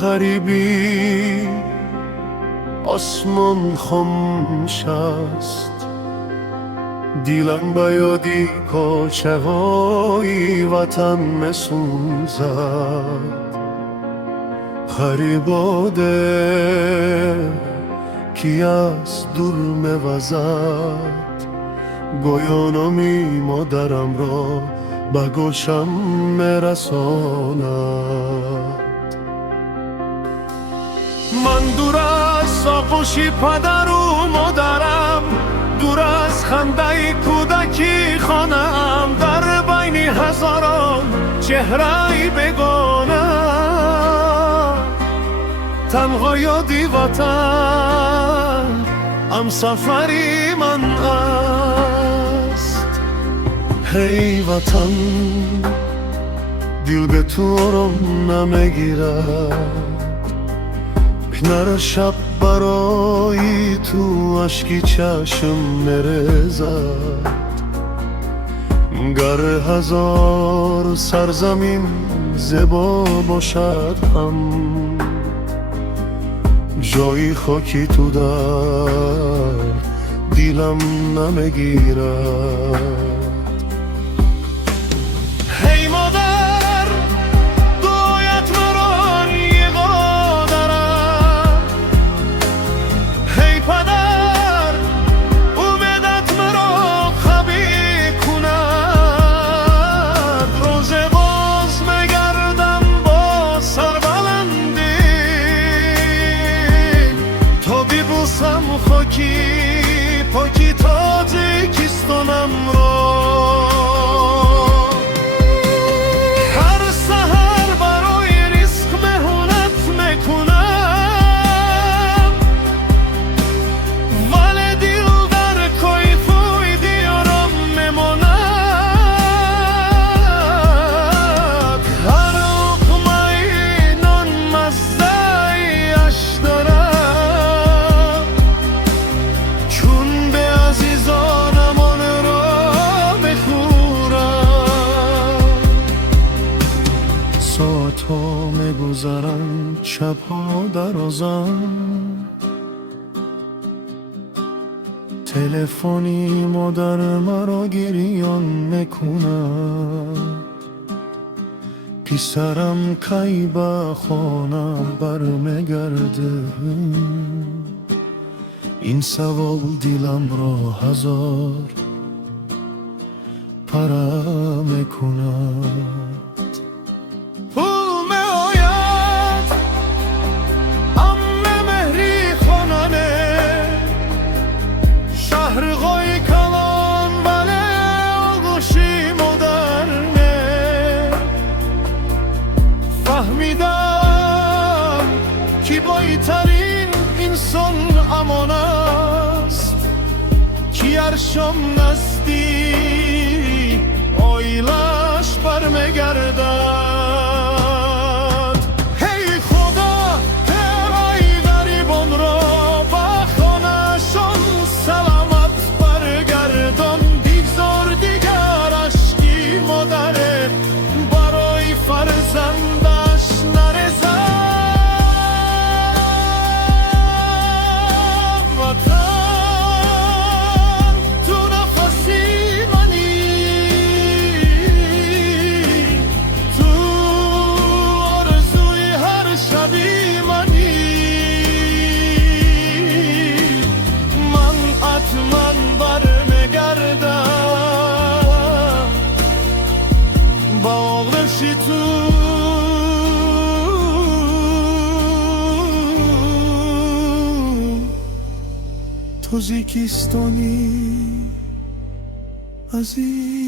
غریبی آسمان خاموش است، دیلم به یادی کوچه های وطن میسوزد. غریباده کی از دور میوزد، گویانمی مادرم را به گوشم میرساند. من دور از آغوشی پدر و مادرم، دور از خنده کودکی خانم، در بین هزاران چهره بگانه، تنها یادی وطن هم سفری من است. هی وطن دل به تو آرام نمیگیرد، نر شب برای تو اشکی چشم میریزد. گر هزار سرزمین زیبا باشد هم، جایی خاکی تو در دیلم نمیگیرد. پاکی تاجیکستانم را هر سحر برای رزق مهنت میکنم، ولی دل در کیفوی دیارم میماند. هر لقمه نان مزه اش دارد، ساعتها میگذرن شبها درازم، تلفنی مادر مرا گریان میکند. پسرم کی به خانه برمیگرده، این سوال دلم را هزار پره میکند. شهرهای کلان بله آغوشی مدرنه، فهمیدم که بایترین انسان امان است، که هر شام نزدی آیلش برمیگردد. من برمیگردم با آغوشی تو، تاجیکستانی عزیز.